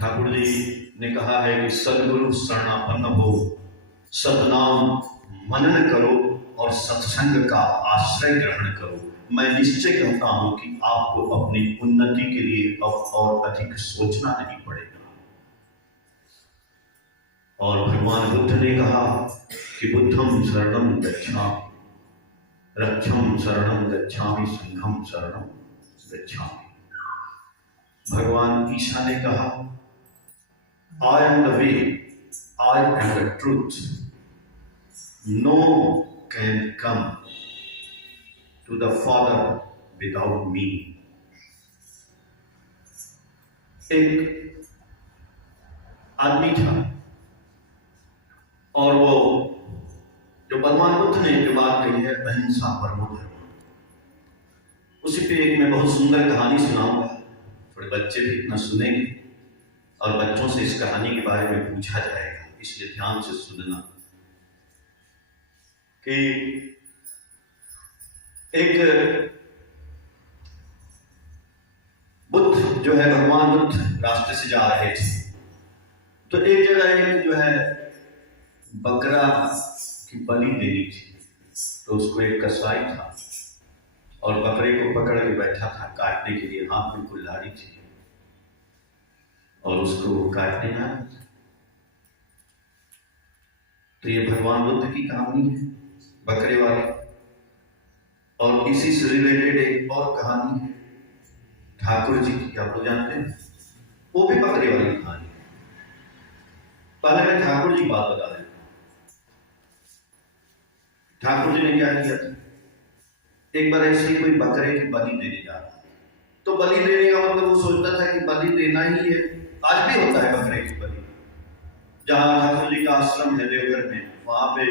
ठाकुर जी ने कहा है कि सदगुरु शरणापन्न हो, सतनाम मनन करो और सत्संग का आश्रय ग्रहण करो। मैं निश्चय कहता हूं कि आपको अपनी उन्नति के लिए अब और अधिक सोचना नहीं पड़ेगा। और भगवान बुद्ध ने कहा कि बुद्धम शरणम गच्छामि, रक्षम शरणम गच्छामि, संघम शरणम गच्छामि। भगवान ईसा ने कहा I am the way, I am the truth, no can come to the father without me. एक आदमी था और वो जो भगवान बुद्ध ने जो बात कही है अहिंसा परमो धर्म, उसी पे एक मैं बहुत सुंदर कहानी सुनाऊंगा। थोड़े बच्चे भी इतना सुनेंगे और बच्चों से इस कहानी के बारे में पूछा जाएगा, इसलिए ध्यान से सुनना। कि एक बुद्ध जो है, भगवान बुद्ध रास्ते से जा रहे थे, तो एक जगह एक जो है बकरा की बलि देनी थी। तो उसको एक कसाई था और बकरे को पकड़ के बैठा था काटने के लिए, हाथ में कुल्हाड़ी थी और उसको काटने आया। तो ये भगवान बुद्ध की कहानी है बकरे वाली। और इसी से रिलेटेड एक और कहानी है ठाकुर जी की, आप लोग जानते हैं, वो भी बकरे वाली कहानी है। पहले मैं ठाकुर जी की बात बता देता हूं। ठाकुर जी ने क्या किया था, एक बार ऐसे ही कोई बकरे की बलि देने जा रहा, तो बलि देने का मतलब वो सोचता था कि बलि देना ही है। आज भी होता है बकरे की बलि। जहां ठाकुर जी का आश्रम है देवघर में, वहां पे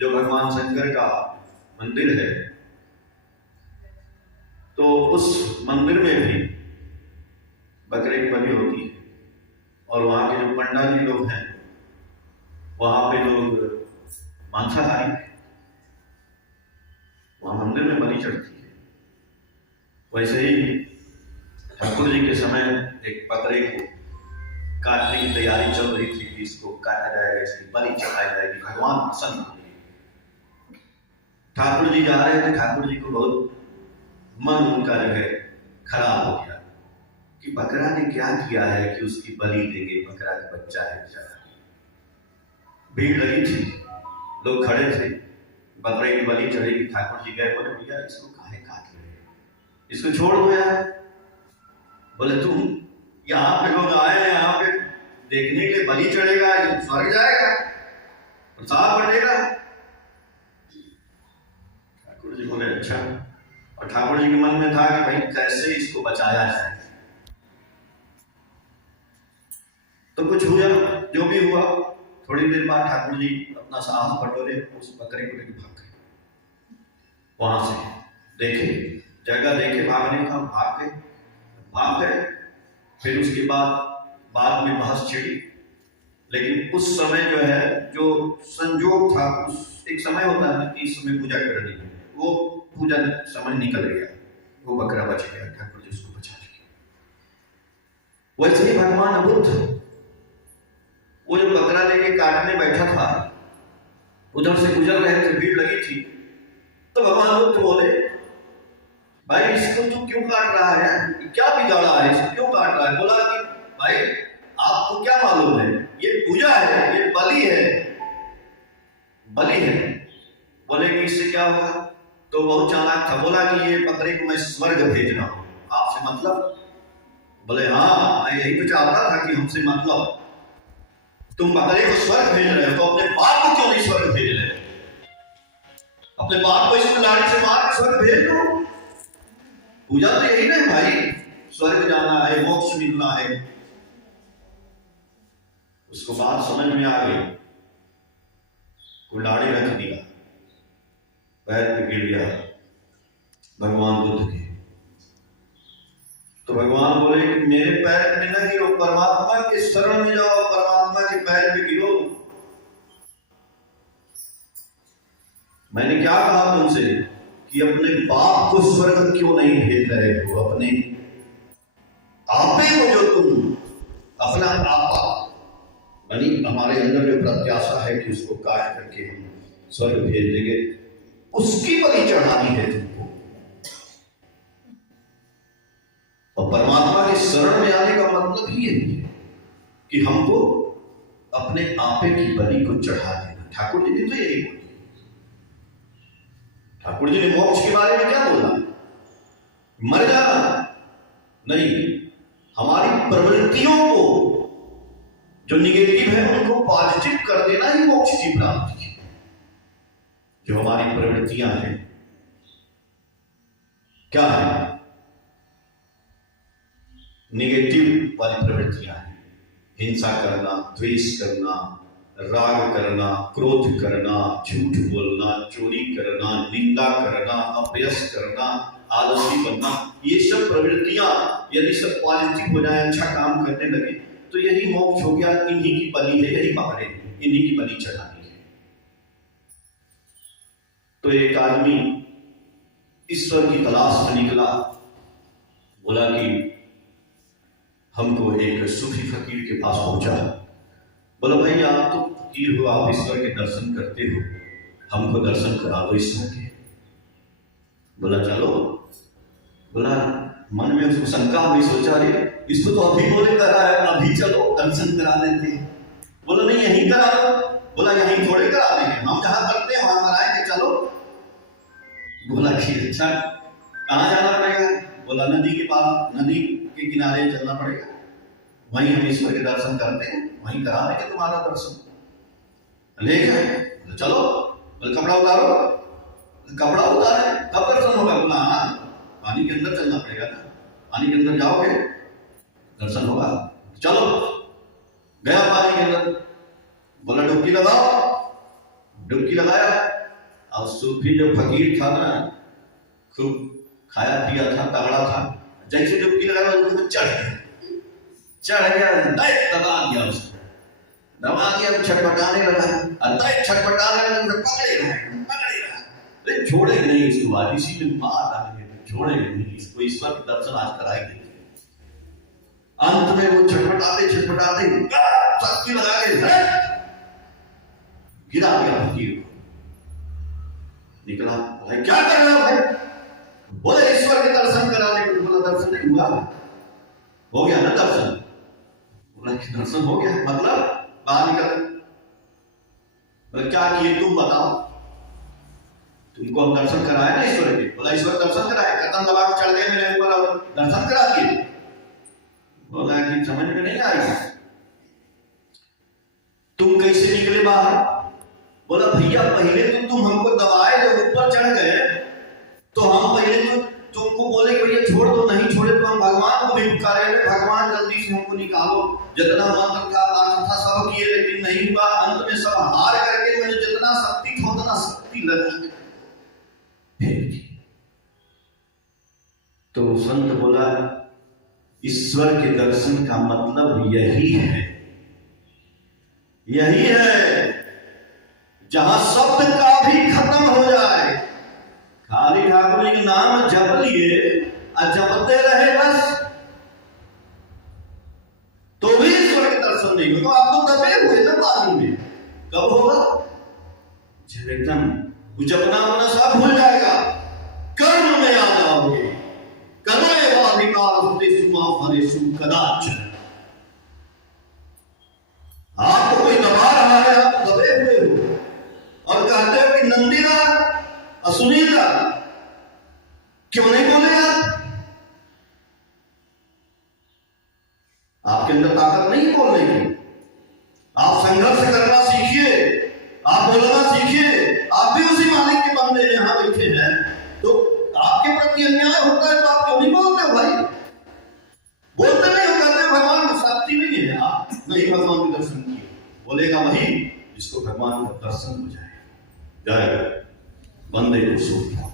जो भगवान शंकर का मंदिर है, तो उस मंदिर में भी बकरे की बलि होती है। और वहां के जो पंडा जी लोग हैं, वहां पे लोग मांसाहारी, वहां मंदिर में बलि चढ़ती है। वैसे ही ठाकुर जी के समय एक बकरे को काटने की तैयारी चल रही थी कि इसको काटा जाएगा, इसकी बलि चढ़ाई जाएगी, भगवान प्रसन्न होंगे। ठाकुर जी जा रहे थे, ठाकुर जी को बहुत मन उनका जो है खराब हो गया कि बकरा ने क्या किया है कि उसकी बलि देंगे, बकरा का बच्चा है बेचारा। भीड़ लगी थी, लोग खड़े थे, बकरे की बलि चढ़ेगी। ठाकुर जी गए, बोले भैया इसको काहे काट रहे हैं, इसको छोड़ दो यार। बोले तुम यहाँ पे लोग आए हैं, यहाँ पे देखने के लिए बलि चढ़ेगा, ये स्वर्ग जाएगा, प्रसाद बटेगा। ठाकुर जी बोले अच्छा। और ठाकुर जी के मन में था कि भाई कैसे इसको बचाया जाए। तो कुछ हुआ, जो भी हुआ, थोड़ी देर बाद ठाकुर जी अपना साहस बटोरे, उस बकरे को लेकर भाग गए। वहां से देखे, जगह देखे भागने का, भाग गए। फिर उसके बाद में बहस छिड़ी। लेकिन उस समय जो है, जो संजोग था, उस एक समय होता है कि इस समय पूजा करनी है, वो पूजा समय निकल गया, वो बकरा बच गया, ठाकुर जी उसको बचा लिया। वैसे ही भगवान बुद्ध वो जो बकरा लेके काटने बैठा था, उधर से गुजर रहे थे, भीड़ लगी थी। तो भगवान बुद्ध बोले भाई इसको तू क्यों काट रहा है, क्या बिगाड़ा है, इसको क्यों काट रहा है। बोला कि भाई आपको क्या मालूम है, ये पूजा है, ये बलि है, बलि है। बोले कि इससे क्या होगा। तो बहुत चालाक था, बोला कि ये बकरे को मैं स्वर्ग भेज रहा हूं, आपसे मतलब। बोले हाँ, मैं यही तो चाहता था कि हमसे मतलब। तुम बकरे को स्वर्ग भेज रहे हो, तो अपने बाप को क्यों नहीं स्वर्ग भेज रहे? अपने बाप को इस कुल्हाड़ी से मार के स्वर्ग भेज दो। पूजा तो यही ना भाई, स्वर्ग जाना है, मोक्ष मिलना है। उसको बात समझ में आ गई, कुल्हाड़ी रख दिया, पैर पे गिर गया भगवान बुद्ध के। तो भगवान बोले कि मेरे पैर में न गिरो, परमात्मा के शरण में जाओ, परमात्मा के पैर पे गिरो। मैंने क्या कहा तुमसे कि अपने बाप को स्वर्ग क्यों नहीं भेज रहे हो, अपने आपे को जो तुम अपना हमारे अंदर जो प्रत्याशा है कि उसको काट करके हम स्वर्ग भेज देंगे, उसकी बलि चढ़ानी है तुमको। और परमात्मा के शरण में आने का मतलब ही यही है कि हमको अपने आपे की बलि को चढ़ा देना। ठाकुर जी ने तो यही बोला। ठाकुर जी ने मोक्ष के बारे में क्या बोला? मर जाना नहीं, हमारी प्रवृत्तियों को जो निगेटिव है उनको पॉजिटिव कर देना ही मोक्ष की प्राप्ति है। जो हमारी प्रवृत्तियां हैं क्या है? निगेटिव वाली प्रवृत्तियां हैं। हिंसा करना, द्वेष करना, राग करना, क्रोध करना, झूठ बोलना, चोरी करना, निंदा करना, अपयश करना, आलसी बनना, ये सब प्रवृत्तियां यदि सब पॉजिटिव हो जाए, अच्छा काम करने लगे, तो यही मोक्ष हो गया। इन्हीं की बलि है, यही पकड़े, इन्हीं की बलि चढ़ानी है। तो एक आदमी ईश्वर की तलाश में निकला, बोला कि हमको एक सूफी फकीर के पास पहुंचा। बोला भाई आप तो फकीर हो, आप ईश्वर के दर्शन करते हो, हमको दर्शन करा दो ईश्वर के। बोला चलो। बोला मन में उसको शंका हुई, सोचा रे इसको तो अभी बोले करा है, अभी चलो दर्शन करा देते। बोला नहीं यहीं करा दो। बोला यहीं थोड़े करा देंगे, हम जहां करते हैं वहां कराएंगे, चलो। बोला कि अच्छा कहाँ जाना पड़ेगा? बोला नदी के पास, नदी के किनारे चलना पड़ेगा, वहीं हम ईश्वर के दर्शन करते हैं, वहीं करा देंगे तुम्हारा दर्शन। ले गए, चलो। बोले कपड़ा उतारो। कपड़ा उतारे कब दर्शन होगा? बोला हाँ पानी के अंदर चलना पड़ेगा ना, पानी के अंदर जाओगे दर्शन होगा, चलो। गया पानी के अंदर। बोला डुबकी लगाओ। डुबकी लगाया। और सूफी जो फकीर था ना, खूब खाया पिया था, तगड़ा था, जैसे डुबकी लगाया उसको चढ़ गया, दबा दिया उसको, दबा दिया, छटपटाने लगा, छटपटाने लगा, पकड़े रहा, छोड़ेंगे नहीं इसको, आज इसी में मार डालेंगे, छोड़ेंगे नहीं इसको, ईश्वर के दर्शन आज कराएंगे। अंत में वो छटपटाते शक्ति लगा के गिरा दिया फकीर को। निकला, भाई क्या कर रहे हो भाई? बोले ईश्वर के दर्शन कराने को। बोला दर्शन नहीं हुआ। हो गया ना दर्शन? बोला कि दर्शन हो गया, मतलब बाहर निकल। बोला क्या किए तुम बताओ? तुमको हम दर्शन कराए ना ईश्वर के। बोला ईश्वर दर्शन कराए, कदम दबा के चढ़ गए मेरे ऊपर और दर्शन करा दिए। बोला कि समझ में नहीं आएगा, तुम कैसे निकले बाहर? बोला भैया पहले तो तुम हमको दबाए, जब ऊपर चढ़ गए तो हम पहले तो तुमको बोले कि भैया छोड़ दो, नहीं छोड़े तो हम भगवान को भी पुकारे, भगवान जल्दी से हमको निकालो। जितना मंत्र का था सब किए, लेकिन नहीं हुआ। अंत में सब हार करके मैंने जितना शक्ति था उतना शक्ति लगा तो संत बोला ईश्वर के दर्शन का मतलब यही है, यही है जहां शब्द का भी खत्म हो जाए, खाली ठाकुर जी का नाम जप लिए और जपते रहे बस, तो भी ईश्वर के दर्शन नहीं होगा। तो आप तो दबे हुए ना पानी में, कब होगा? जब एकदम जपना होना सब भूल जाएगा, कर्म में आ जाओगे। आपको कोई दबा रहा है, आप दबे हुए हो और कहते हो कि नंदीला असुनीला क्यों नहीं बोले आपके अंदर ताकत नहीं बोलने की। आप संघर्ष करना सीखिए, आप बोलना सीखिए। आप भी उसी मालिक के बंदे यहां बैठे हैं, तो आपके प्रति अन्याय होता है तो आप क्यों नहीं बोलते हो भाई? बोलते नहीं हो, कहते भगवान की शक्ति नहीं है, आप नहीं भगवान के दर्शन किए। बोलेगा वही जिसको भगवान का दर्शन हो जाए। जय वंदे कुसुम।